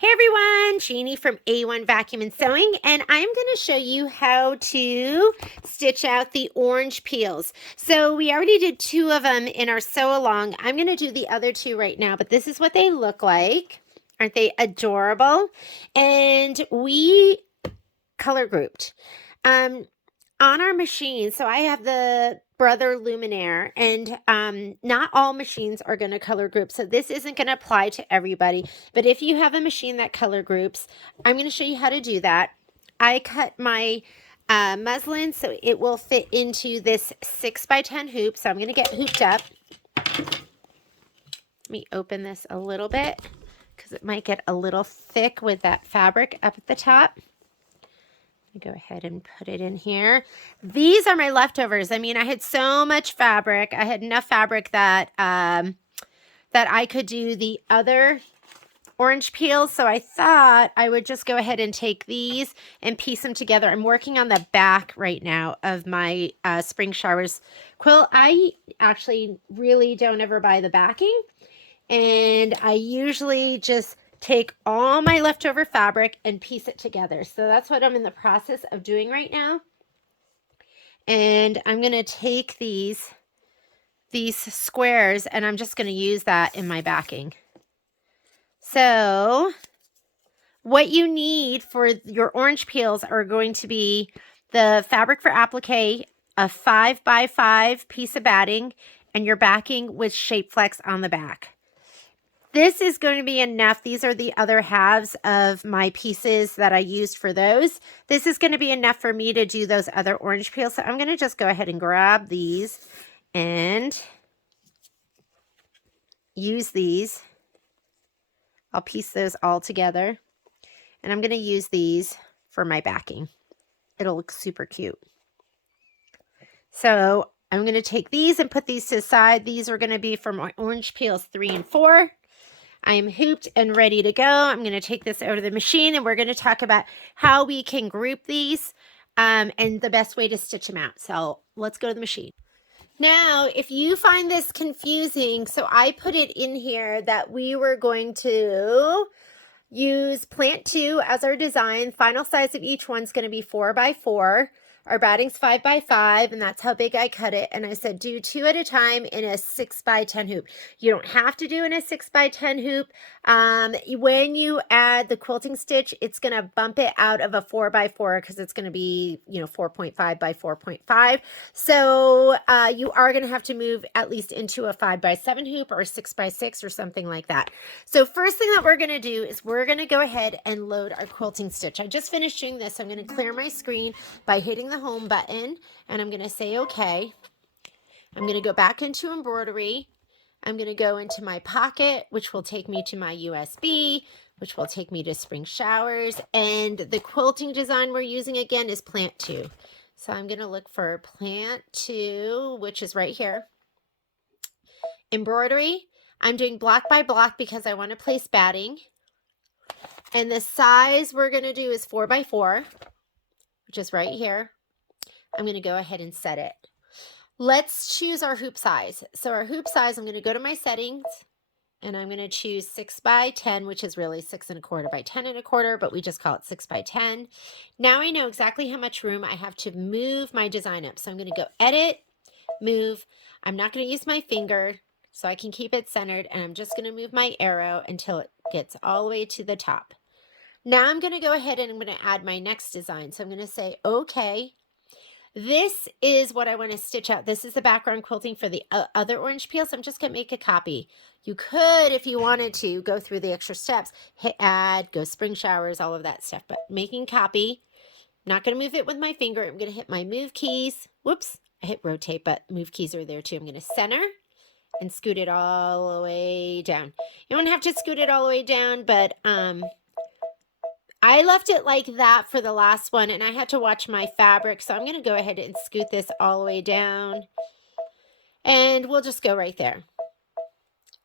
Hey everyone, Jeannie from A1 Vacuum and Sewing, and I'm going to show you how to stitch out the orange peels. So we already did 2 of them in our sew along. I'm going to do the other 2 right now, but this is what they look like. Aren't they adorable? And we color grouped. On our machine, so I have the Brother Luminaire, and not all machines are going to color group, so this isn't going to apply to everybody. But if you have a machine that color groups, I'm going to show you how to do that. I cut my muslin so it will fit into this 6x10 hoop, so I'm going to get hooped up. Let me open this a little bit because it might get a little thick with that fabric up at the top. Go ahead and put it in here. These are my leftovers. I mean, I had so much fabric. I had enough fabric that that I could do the other orange peels. So I thought I would just go ahead and take these and piece them together. I'm working on the back right now of my Spring Showers quilt. I actually really don't ever buy the backing, and I usually just take all my leftover fabric and piece it together. So that's what I'm in the process of doing right now. And I'm going to take these squares and I'm just going to use that in my backing. So what you need for your orange peels are going to be the fabric for applique, a 5x5 piece of batting, and your backing with shape flex on the back. This is going to be enough. These are the other halves of my pieces that I used for those. This is going to be enough for me to do those other orange peels. So I'm going to just go ahead and grab these and use these. I'll piece those all together. And I'm going to use these for my backing. It'll look super cute. So I'm going to take these and put these to the side. These are going to be for my orange peels 3 and 4. I am hooped and ready to go. I'm going to take this over to the machine and we're going to talk about how we can group these and the best way to stitch them out. So let's go to the machine. Now, if you find this confusing, so I put it in here that we were going to use plant 2 as our design. Final size of each one's going to be 4x4. Our batting's 5x5, and that's how big I cut it. And I said do 2 at a time in a 6x10 hoop. You don't have to do in a 6x10 hoop. When you add the quilting stitch, it's going to bump it out of a 4x4 because it's going to be, 4.5 by 4.5. So you are going to have to move at least into a 5x7 hoop or a 6x6 or something like that. So first thing that we're going to do is we're going to go ahead and load our quilting stitch. I just finished doing this. I'm going to clear my screen by hitting the home button, and I'm going to say okay. I'm going to go back into embroidery. I'm going to go into my pocket, which will take me to my USB, which will take me to Spring Showers, and the quilting design we're using again is plant 2. So I'm going to look for plant 2, which is right here. Embroidery, I'm doing block by block because I want to place batting, and the size we're going to do is 4x4, which is right here. I'm going to go ahead and set it. Let's choose our hoop size. So our hoop size, I'm going to go to my settings and I'm going to choose 6x10, which is really 6 1/4 by 10 1/4, but we just call it 6x10. Now I know exactly how much room I have to move my design up. So I'm going to go edit, move. I'm not going to use my finger so I can keep it centered, and I'm just going to move my arrow until it gets all the way to the top. Now I'm going to go ahead and I'm going to add my next design. So I'm going to say, okay. This is what I want to stitch out. This is the background quilting for the other orange peels. I'm just going to make a copy. You could, if you wanted to, go through the extra steps, hit add, go Spring Showers, all of that stuff. But making copy, I'm not going to move it with my finger. I'm going to hit my move keys. Whoops, I hit rotate, but move keys are there too. I'm going to center and scoot it all the way down. You don't have to scoot it all the way down, but I left it like that for the last one, and I had to watch my fabric, so I'm going to go ahead and scoot this all the way down, and we'll just go right there.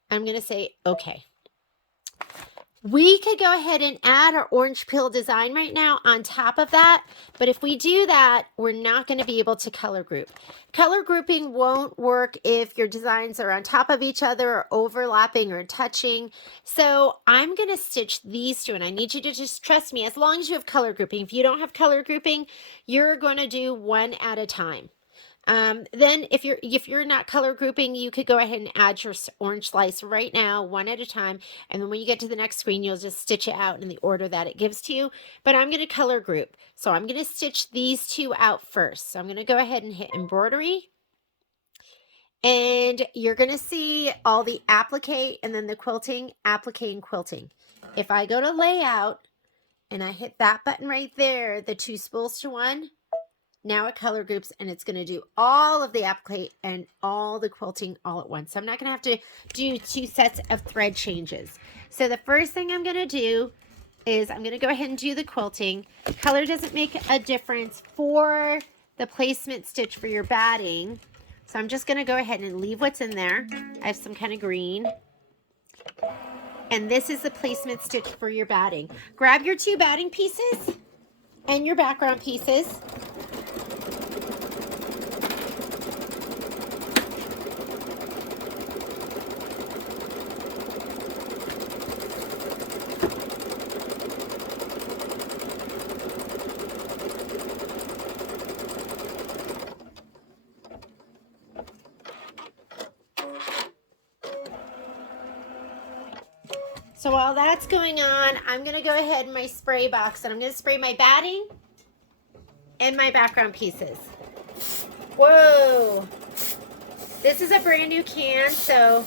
I'm going to say okay. We could go ahead and add our orange peel design right now on top of that, but if we do that, we're not going to be able to color group. Color grouping won't work if your designs are on top of each other or overlapping or touching. So I'm going to stitch these two, and I need you to just trust me as long as you have color grouping. If you don't have color grouping, you're going to do one at a time. Then if you're not color grouping, you could go ahead and add your orange slice right now, one at a time. And then when you get to the next screen, you'll just stitch it out in the order that it gives to you. But I'm going to color group. So I'm going to stitch these two out first. So I'm going to go ahead and hit embroidery. And you're going to see all the applique and then the quilting, applique and quilting. If I go to layout and I hit that button right there, the two spools to one, now it color groups, and it's going to do all of the applique and all the quilting all at once. So I'm not going to have to do two sets of thread changes. So the first thing I'm going to do is I'm going to go ahead and do the quilting. Color doesn't make a difference for the placement stitch for your batting. So I'm just going to go ahead and leave what's in there. I have some kind of green. And this is the placement stitch for your batting. Grab your two batting pieces and your background pieces. So while that's going on, I'm going to go ahead in my spray box and I'm going to spray my batting and my background pieces. Whoa! This is a brand new can, so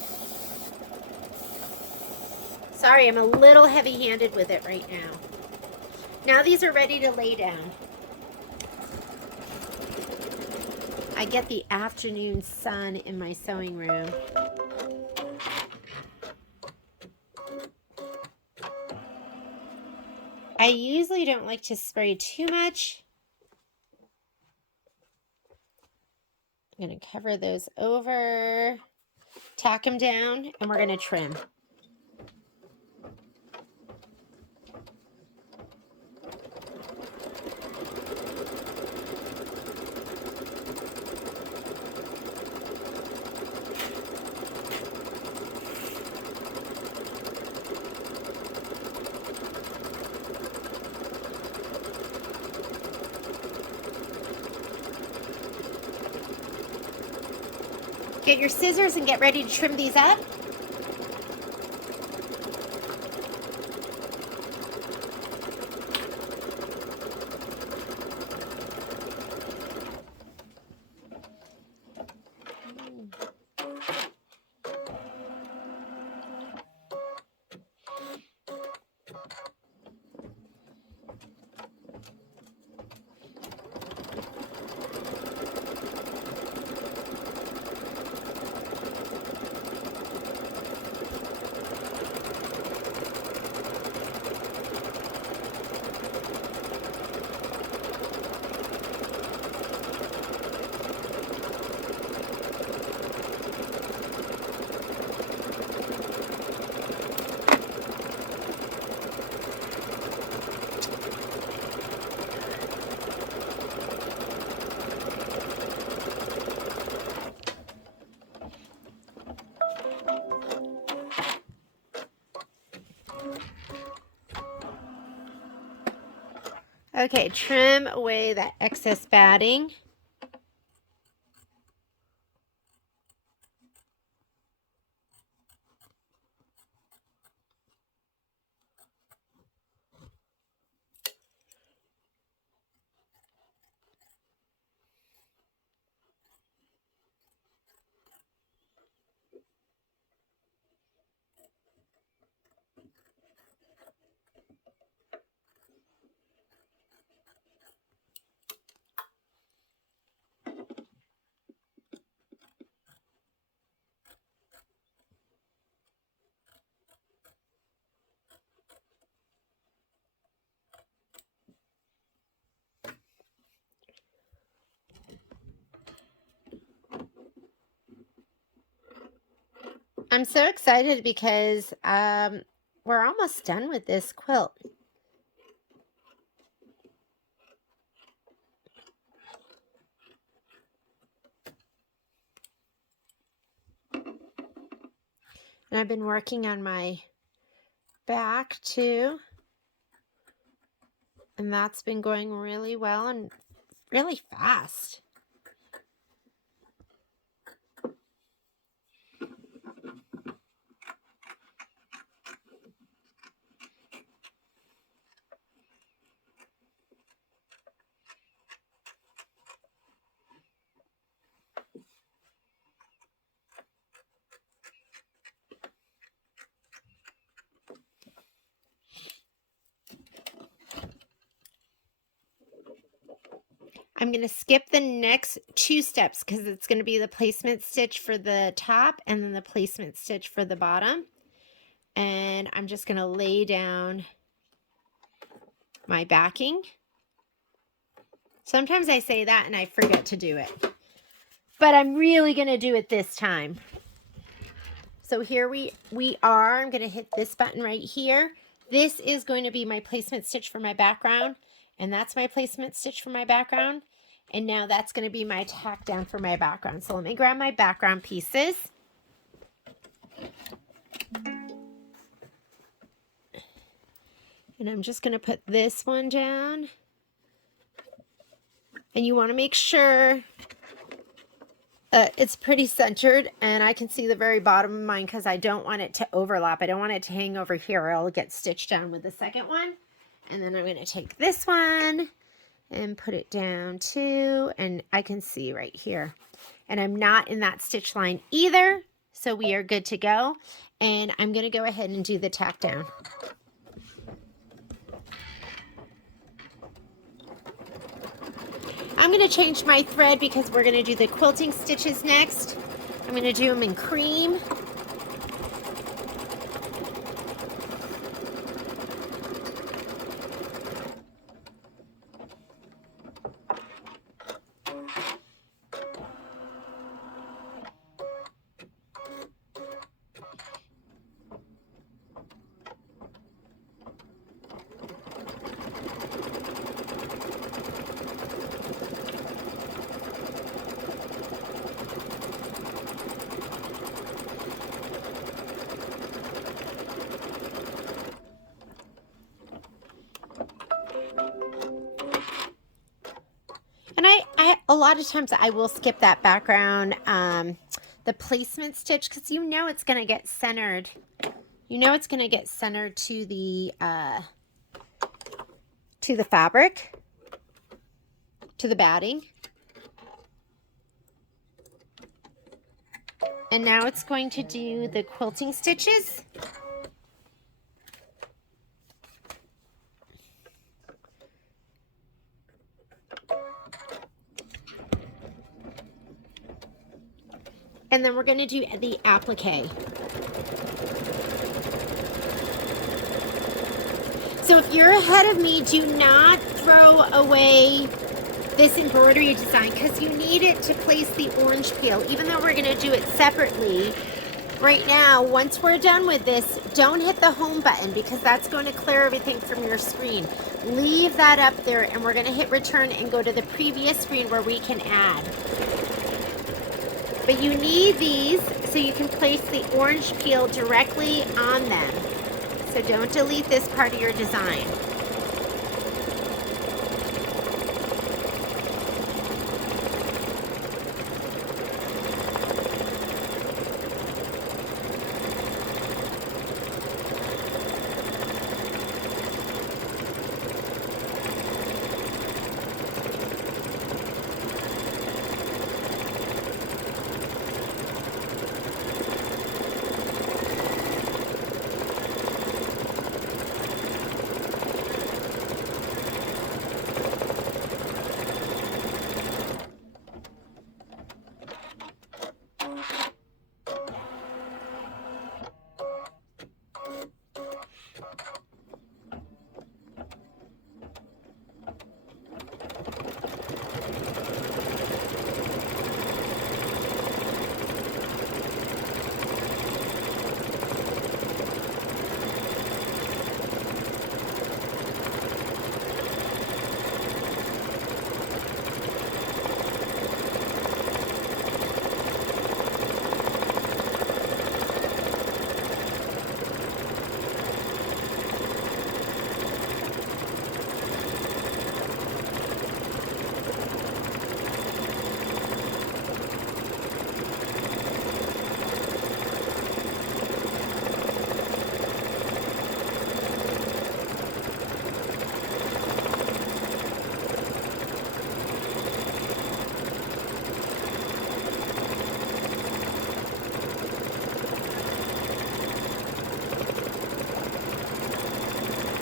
sorry, I'm a little heavy-handed with it right now. Now these are ready to lay down. I get the afternoon sun in my sewing room. I usually don't like to spray too much. I'm going to cover those over, tack them down, and we're going to trim. Get your scissors and get ready to trim these up. Okay, trim away that excess batting. I'm so excited because we're almost done with this quilt. And I've been working on my back too. And that's been going really well and really fast. I'm going to skip the next 2 steps because it's going to be the placement stitch for the top and then the placement stitch for the bottom. And I'm just going to lay down my backing. Sometimes I say that and I forget to do it, but I'm really going to do it this time. So here we are. I'm going to hit this button right here. This is going to be my placement stitch for my background, and that's my placement stitch for my background. And now that's going to be my tack down for my background. So let me grab my background pieces. And I'm just going to put this one down. And you want to make sure it's pretty centered, and I can see the very bottom of mine because I don't want it to overlap. I don't want it to hang over here or I'll get stitched down with the second one. And then I'm going to take this one and put it down too, and I can see right here. And I'm not in that stitch line either, so we are good to go. And I'm going to go ahead and do the tack down. I'm going to change my thread because we're going to do the quilting stitches next. I'm going to do them in cream. A lot of times I will skip that background, the placement stitch, because you know it's going to get centered. You know it's going to get centered to the fabric, to the batting. And now it's going to do the quilting stitches. And then we're going to do the applique. So if you're ahead of me, do not throw away this embroidery design because you need it to place the orange peel. Even though we're going to do it separately, right now, once we're done with this, don't hit the home button because that's going to clear everything from your screen. Leave that up there and we're going to hit return and go to the previous screen where we can add. But you need these so you can place the orange peel directly on them. So don't delete this part of your design.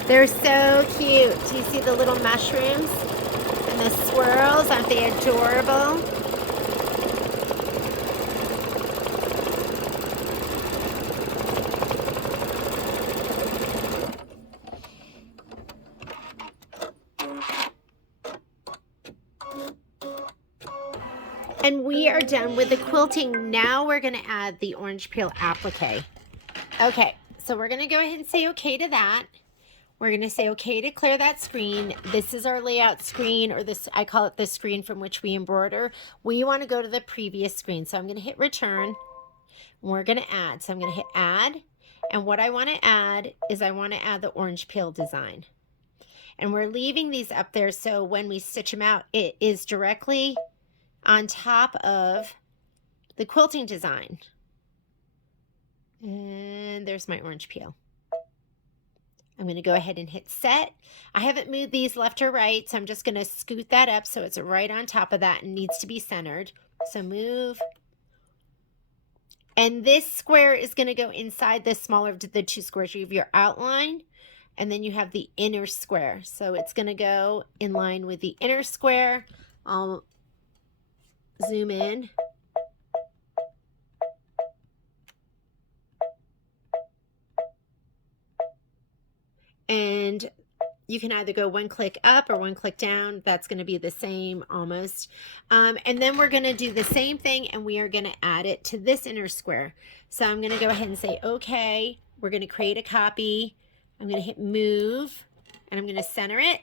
They're so cute. Do you see the little mushrooms and the swirls? Aren't they adorable? And we are done with the quilting. Now we're going to add the orange peel applique. Okay, so we're going to go ahead and say okay to that. We're going to say okay to clear that screen. This is our layout screen, or this, I call it the screen from which we embroider. We want to go to the previous screen. So I'm going to hit return. We're going to add. So I'm going to hit add. And what I want to add is I want to add the orange peel design. And we're leaving these up there so when we stitch them out, it is directly on top of the quilting design. And there's my orange peel. I'm going to go ahead and hit set. I haven't moved these left or right, so I'm just going to scoot that up so it's right on top of that and needs to be centered. So move. And this square is going to go inside the smaller of the two squares. You have your outline, and then you have the inner square. So it's going to go in line with the inner square. I'll zoom in. And you can either go one click up or one click down. That's going to be the same almost. And then we're going to do the same thing, and we are going to add it to this inner square. So I'm going to go ahead and say, okay, we're going to create a copy. I'm going to hit move, and I'm going to center it.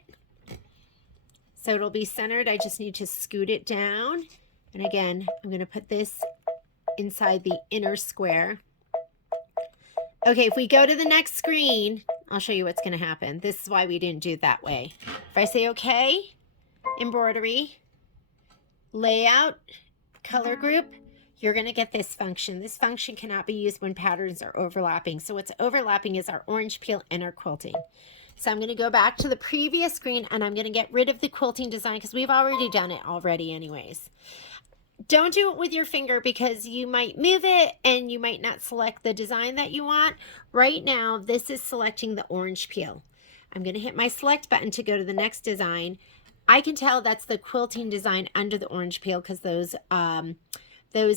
So it'll be centered. I just need to scoot it down. And again, I'm going to put this inside the inner square. Okay, if we go to the next screen, I'll show you what's going to happen. This is why we didn't do it that way. If I say okay, embroidery, layout, color group, you're going to get this function. This function cannot be used when patterns are overlapping. So what's overlapping is our orange peel and our quilting. So I'm going to go back to the previous screen, and I'm going to get rid of the quilting design because we've already done it already anyways. Don't do it with your finger because you might move it and you might not select the design that you want. Right now, this is selecting the orange peel. I'm going to hit my select button to go to the next design. I can tell that's the quilting design under the orange peel because those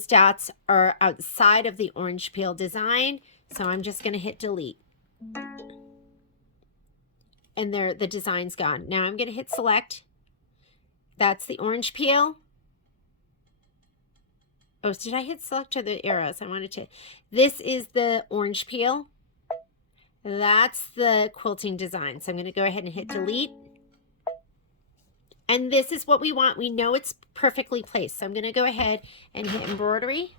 dots are outside of the orange peel design. So I'm just going to hit delete. And there, the design's gone. Now I'm going to hit select. That's the orange peel. Oh, did I hit select or the arrows? I wanted to. This is the orange peel. That's the quilting design. So I'm going to go ahead and hit delete. And this is what we want. We know it's perfectly placed. So I'm going to go ahead and hit embroidery.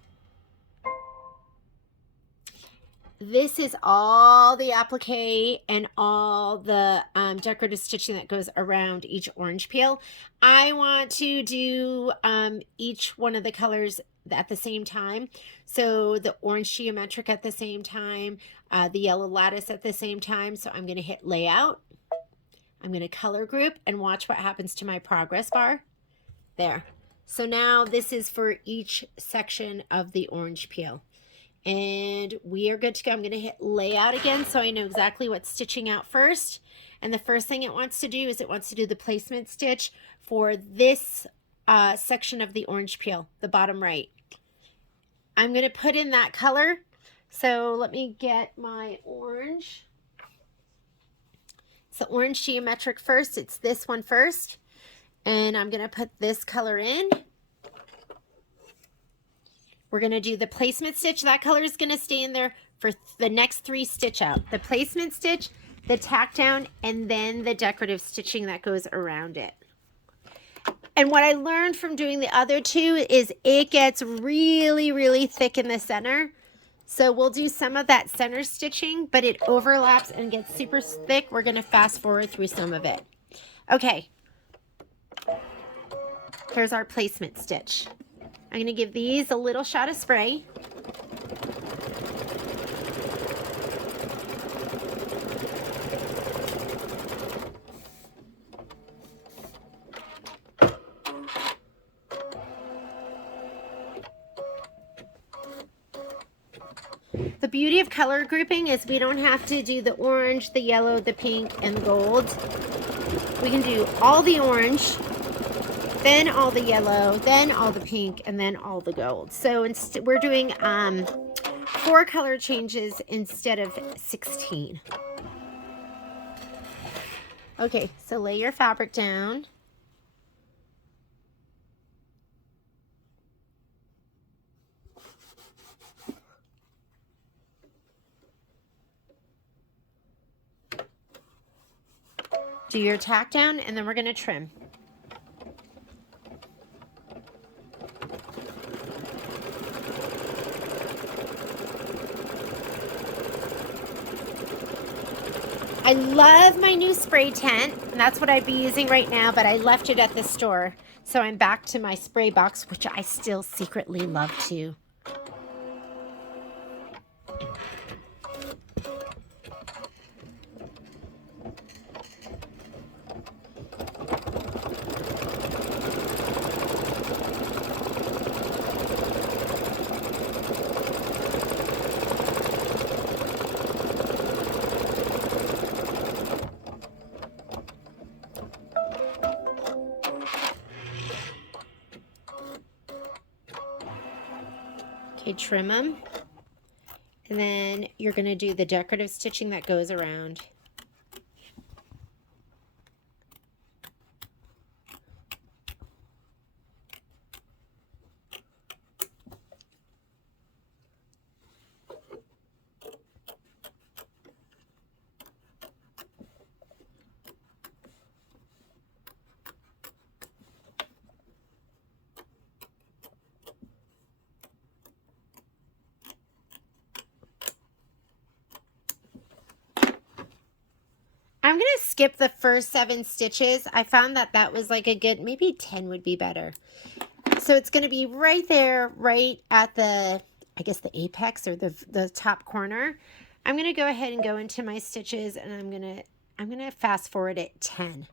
This is all the applique and all the decorative stitching that goes around each orange peel. I want to do each one of the colors at the same time. So the orange geometric at the same time, the yellow lattice at the same time. So I'm going to hit layout. I'm going to color group and watch what happens to my progress bar. There. So now this is for each section of the orange peel. And we are good to go. I'm going to hit layout again so I know exactly what's stitching out first. And the first thing it wants to do is it wants to do the placement stitch for this section of the orange peel, the bottom right. I'm going to put in that color. So let me get my orange. It's the orange geometric first. It's this one first. And I'm going to put this color in. We're going to do the placement stitch. That color is going to stay in there for the next 3 stitch out. The placement stitch, the tack down, and then the decorative stitching that goes around it. And what I learned from doing the other 2 is it gets really, really thick in the center. So we'll do some of that center stitching, but it overlaps and gets super thick. We're going to fast forward through some of it. Okay. Here's our placement stitch. I'm going to give these a little shot of spray. The beauty of color grouping is we don't have to do the orange, the yellow, the pink, and the gold. We can do all the orange, then all the yellow, then all the pink, and then all the gold. So we're doing 4 color changes instead of 16. Okay, so lay your fabric down. Do your tack down, and then we're going to trim. I love my new spray tent, and that's what I'd be using right now, but I left it at the store. So I'm back to my spray box, which I still secretly love too. Okay, trim them, and then you're going to do the decorative stitching that goes around. I'm going to skip the first 7 stitches. I found that that was like a good, maybe 10 would be better. So it's going to be right there, right at the, I guess the apex or the top corner. I'm going to go ahead and go into my stitches, and I'm going to fast forward at 10.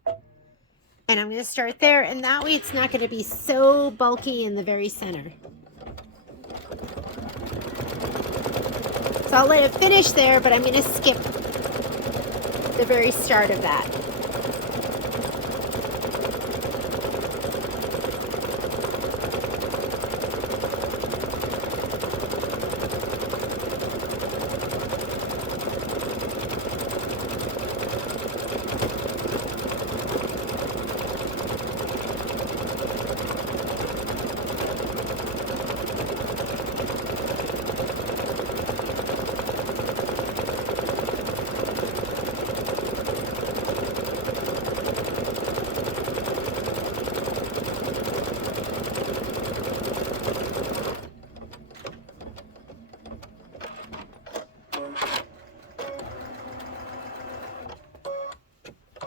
And I'm going to start there, and that way it's not going to be so bulky in the very center. So I'll let it finish there, but I'm going to skip the very start of that.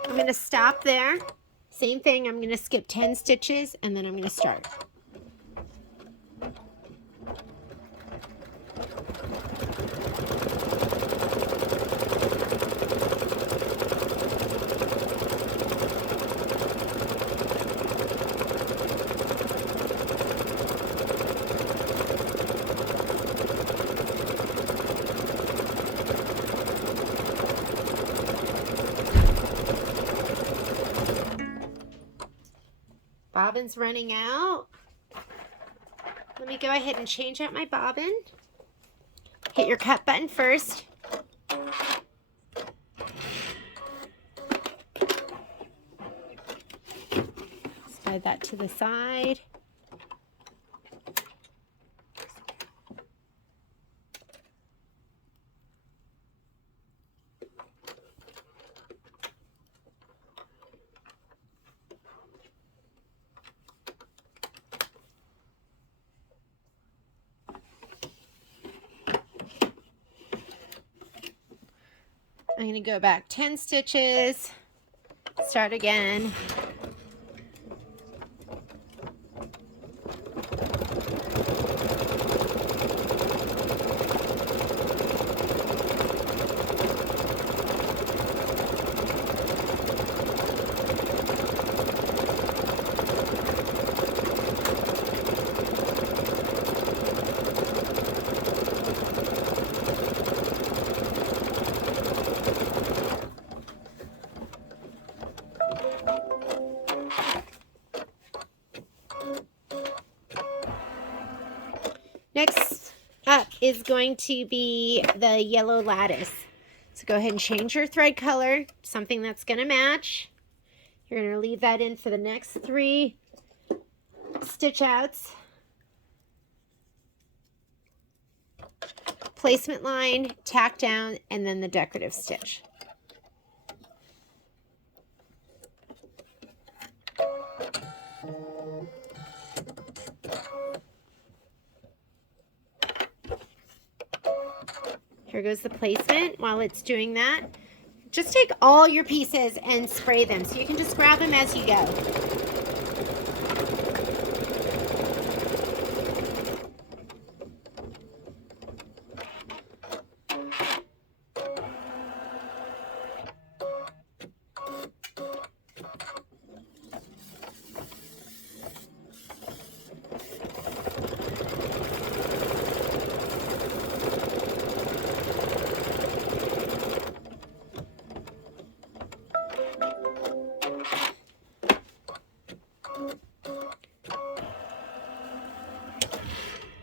I'm going to stop there. Same thing, I'm going to skip 10 stitches, and then I'm going to start. Bobbin's running out. Let me go ahead and change out my bobbin. Hit your cut button first. Slide that to the side. I'm going to go back 10 stitches, start again. Next up is going to be the yellow lattice. So go ahead and change your thread color, something that's going to match. You're going to leave that in for the next 3 stitch outs. Placement line, tack down, and then the decorative stitch. Here goes the placement. While it's doing that, just take all your pieces and spray them. So you can just grab them as you go.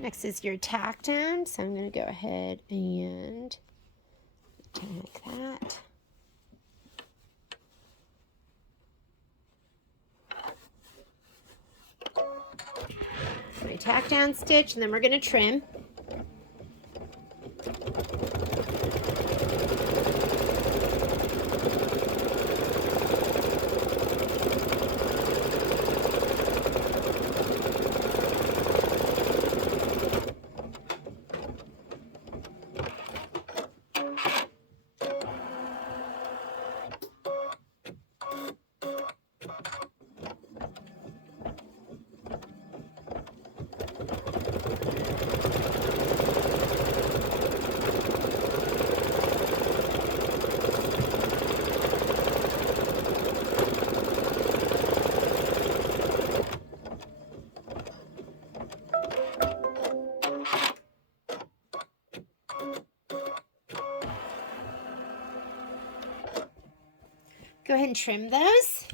Next is your tack down, so I'm going to go ahead and like that. My tack down stitch, and then we're going to trim. Go ahead and trim those.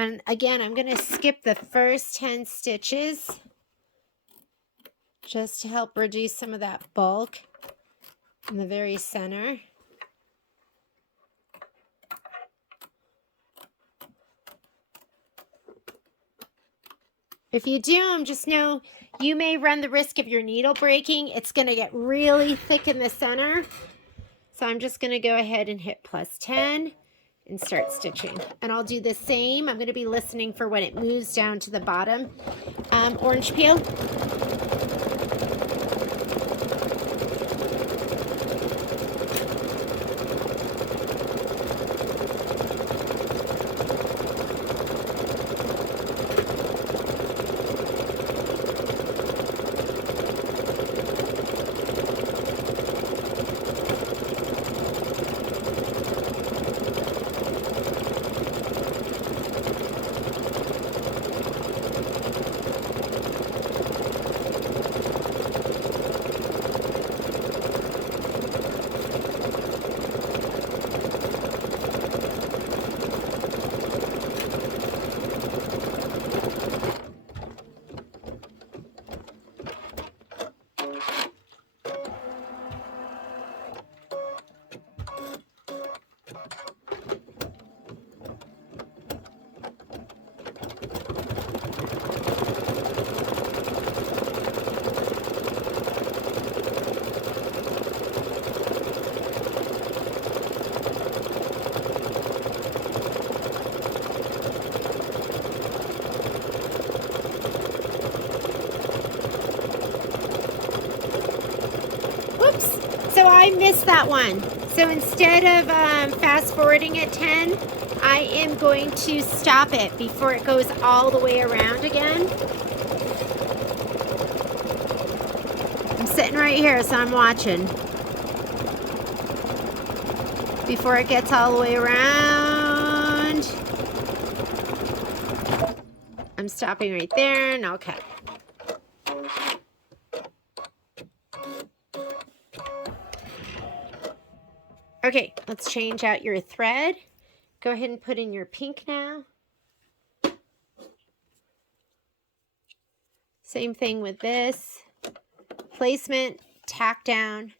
And again, I'm going to skip the first 10 stitches just to help reduce some of that bulk in the very center. If you do them, just know you may run the risk of your needle breaking. It's going to get really thick in the center. So I'm just going to go ahead and hit +10 and start stitching. And I'll do the same. I'm going to be listening for when it moves down to the bottom orange peel. So I missed that one. So instead of fast forwarding at 10, I am going to stop it before it goes all the way around again. I'm sitting right here, so I'm watching. before it gets all the way around. I'm stopping right there and I'll cut. Okay, let's change out your thread. Go ahead and put in your pink now. Same thing with this. Placement, tack down.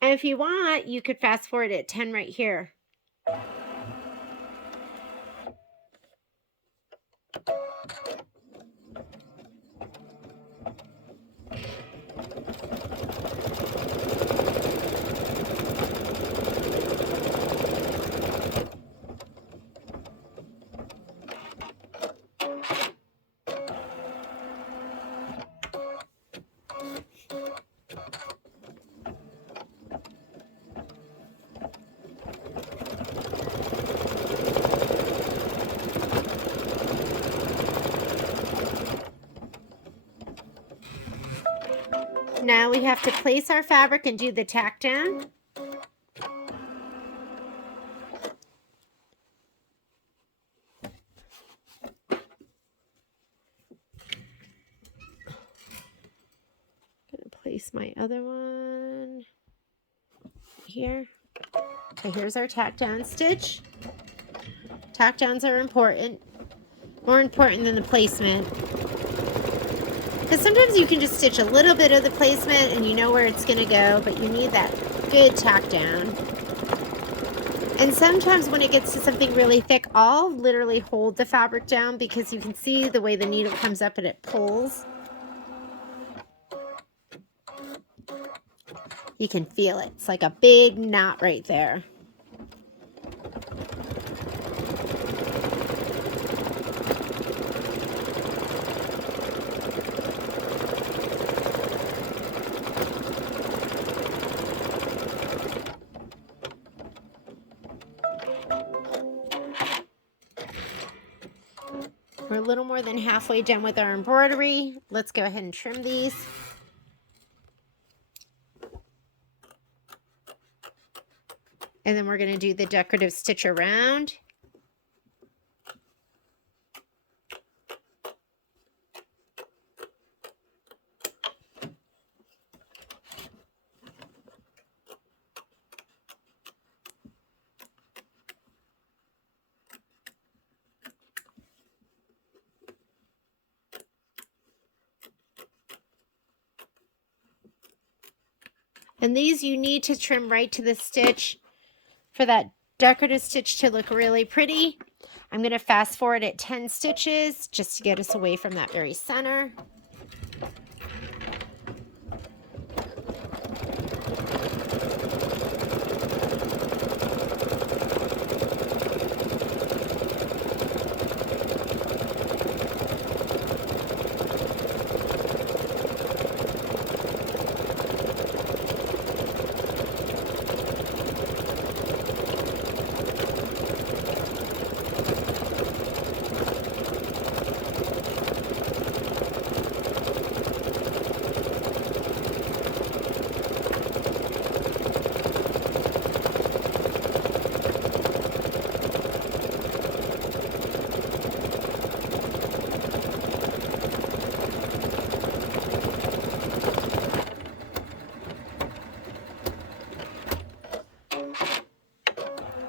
And if you want, you could fast forward at 10 right here. Now we have to place our fabric and do the tack down. I'm gonna place my other one here. Okay, here's our tack down stitch. Tack downs are important, more important than the placement. Because sometimes you can just stitch a little bit of the placement and you know where it's going to go, but you need that good tack down. And sometimes when it gets to something really thick, I'll literally hold the fabric down because you can see the way the needle comes up and it pulls. You can feel it. It's like a big knot right there. We're a little more than halfway done with our embroidery. Let's go ahead and trim these. And then we're going to do the decorative stitch around. And these you need to trim right to the stitch for that decorative stitch to look really pretty. I'm going to fast forward at 10 stitches just to get us away from that very center.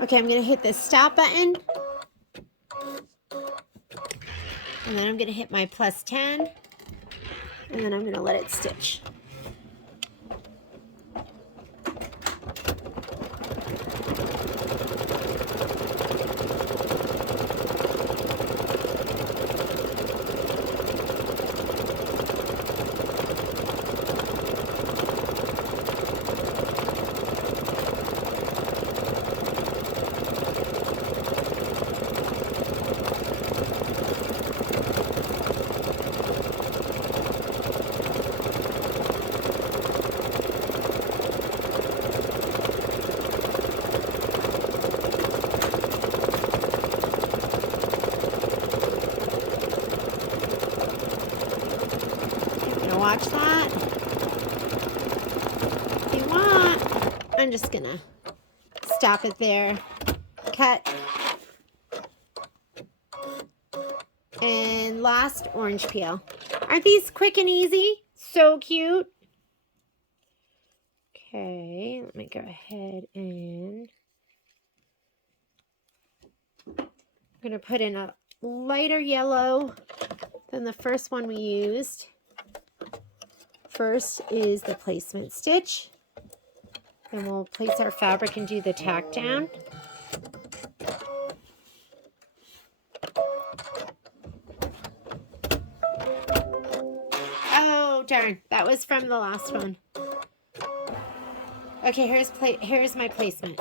Okay, I'm going to hit the stop button. And then I'm going to hit my plus 10. And then I'm going to let it stitch. I'm just gonna stop it there. Cut. And last orange peel. Aren't these quick and easy? So cute. Okay, let me go ahead and I'm going to put in a lighter yellow than the first one we used. First is the placement stitch. Then we'll place our fabric and do the tack down. Oh, darn. That was from the last one. Okay, here's my placement.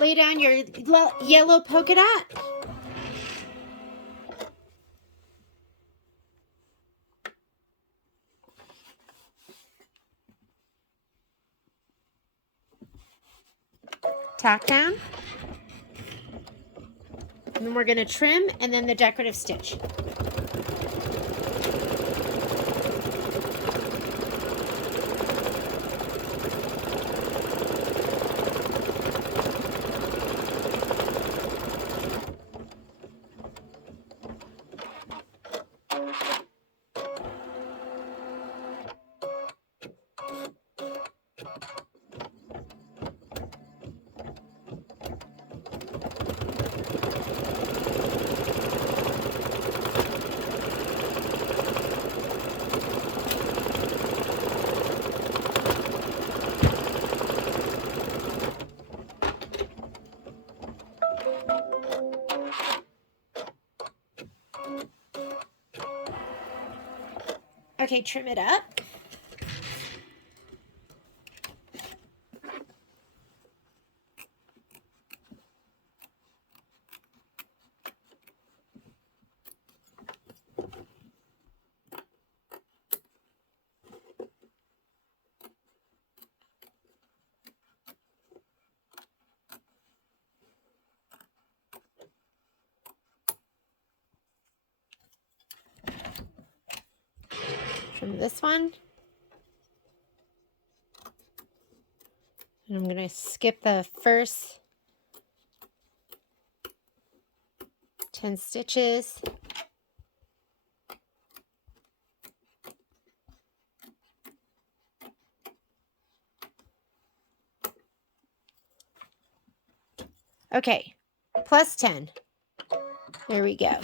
Lay down your yellow polka dot. Tack down. And then we're going to trim and then the decorative stitch. Okay, trim it up. From this one. And I'm going to skip the first 10 stitches. Okay, plus 10. There we go.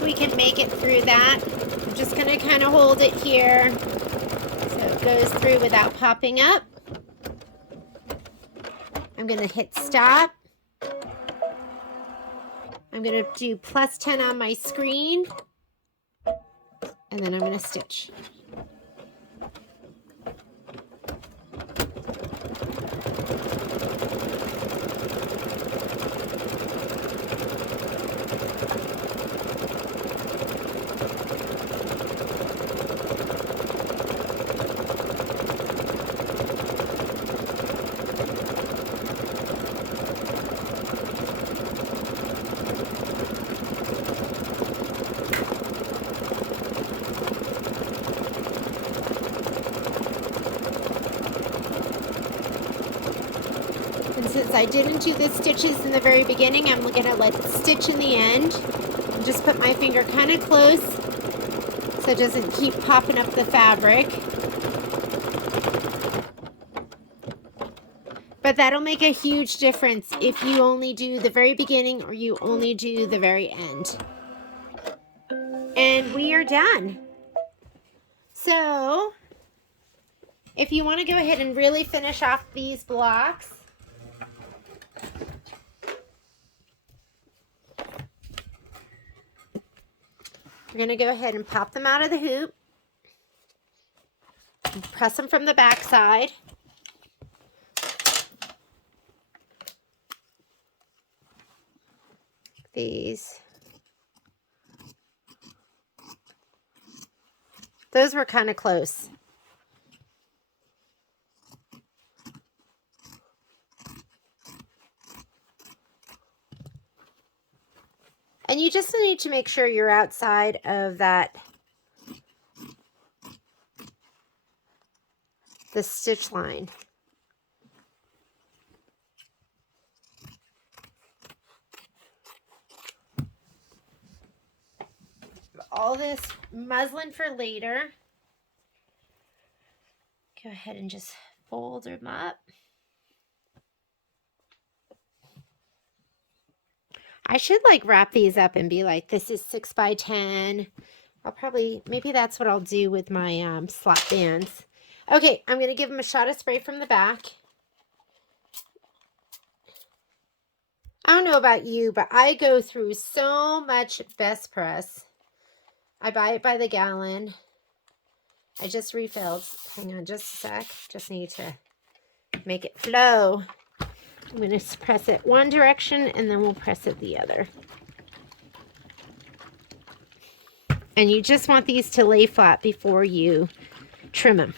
We can make it through that. I'm just going to kind of hold it here so it goes through without popping up. I'm going to hit stop. I'm going to do plus 10 on my screen, and then I'm going to stitch. since I didn't do the stitches in the very beginning, I'm going to let it stitch in the end. And just put my finger kind of close so it doesn't keep popping up the fabric. But that'll make a huge difference if you only do the very beginning or you only do the very end. And we are done. So, if you want to go ahead and really finish off these blocks, you're going to go ahead and pop them out of the hoop. And press them from the back side. These. Those were kind of close. And you just need to make sure you're outside of that, the stitch line. All this muslin for later. Go ahead and just fold them up. I should like wrap these up and be like, this is 6 by 10. I'll probably, maybe that's what I'll do with my slot bands. Okay, I'm going to give them a shot of spray from the back. I don't know about you, but I go through so much Best Press. I buy it by the gallon. I just refilled. Hang on just a sec. Just need to make it flow. I'm going to press it one direction and then we'll press it the other. And you just want these to lay flat before you trim them.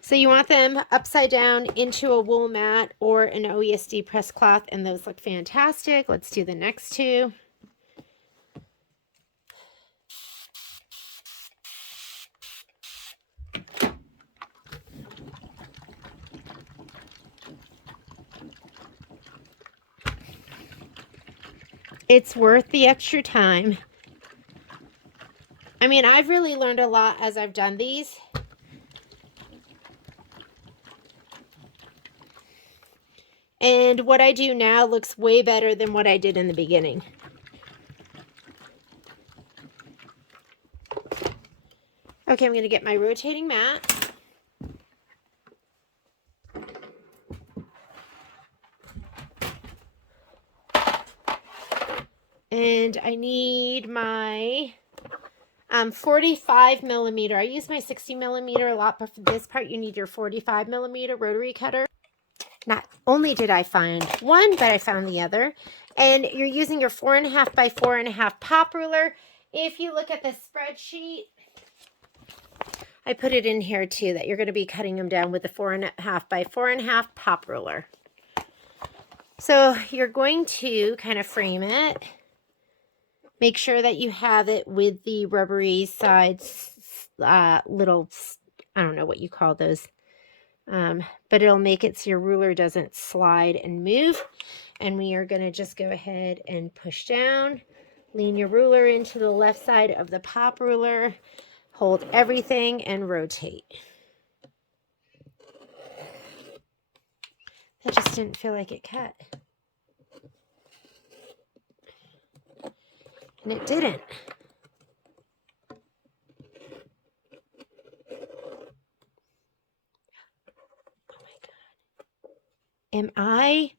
So you want them upside down into a wool mat or an OESD press cloth, and those look fantastic. Let's do the next two. It's worth the extra time. I mean, I've really learned a lot as I've done these. And what I do now looks way better than what I did in the beginning. Okay, I'm going to get my rotating mat. And I need my 45 millimeter. I use my 60 millimeter a lot, but for this part, you need your 45 millimeter rotary cutter. Not only did I find one, but I found the other. And you're using your 4.5 by 4.5 pop ruler. If you look at the spreadsheet, I put it in here too, that you're going to be cutting them down with the 4.5 by 4.5 pop ruler. So you're going to kind of frame it. Make sure that you have it with the rubbery sides, little, I don't know what you call those. But it'll make it so your ruler doesn't slide and move. And we are going to just go ahead and push down, lean your ruler into the left side of the pop ruler, hold everything and rotate. That just didn't feel like it cut. And it didn't. Am I?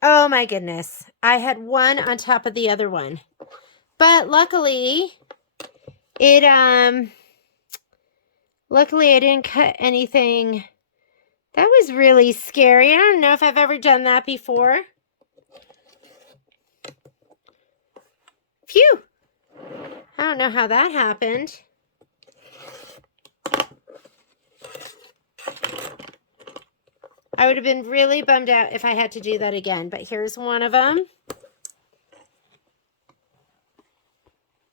Oh my goodness. I had one on top of the other one. But luckily, luckily I didn't cut anything. That was really scary. I don't know if I've ever done that before. Phew. I don't know how that happened. I would have been really bummed out if I had to do that again, but here's one of them.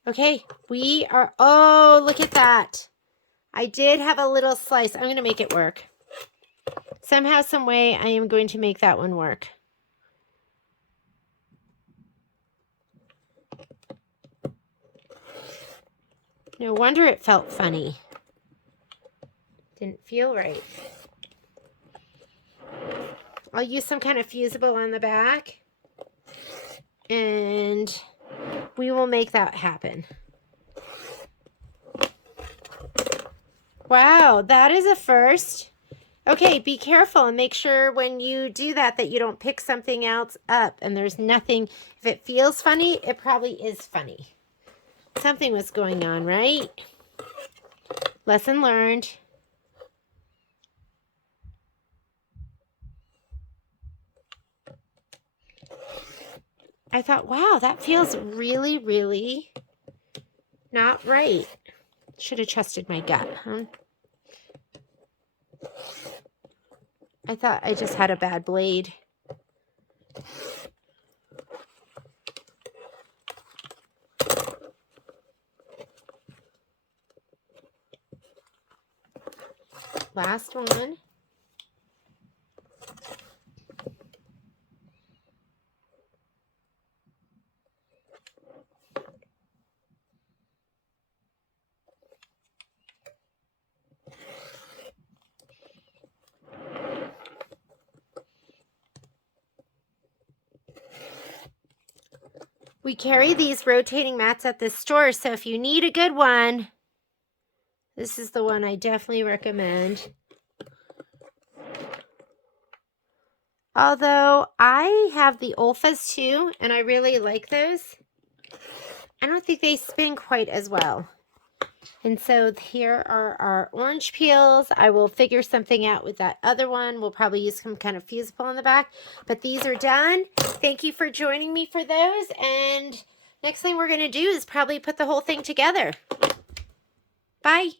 Okay, we are, oh, look at that. I did have a little slice. I'm going to make it work. Somehow, some way, I am going to make that one work. No wonder it felt funny. Didn't feel right. I'll use some kind of fusible on the back, and we will make that happen. Wow, that is a first. Okay, be careful and make sure when you do that that you don't pick something else up and there's nothing. If it feels funny, it probably is funny. Something was going on, right? Lesson learned. I thought, wow, that feels really, really not right. Should have trusted my gut, huh? I thought I just had a bad blade. Last one. We carry these rotating mats at the store, so if you need a good one, this is the one I definitely recommend. Although I have the Olfas too, and I really like those. I don't think they spin quite as well. And so here are our orange peels. I will figure something out with that other one. We'll probably use some kind of fusible on the back. But these are done. Thank you for joining me for those. And next thing we're going to do is probably put the whole thing together. Bye.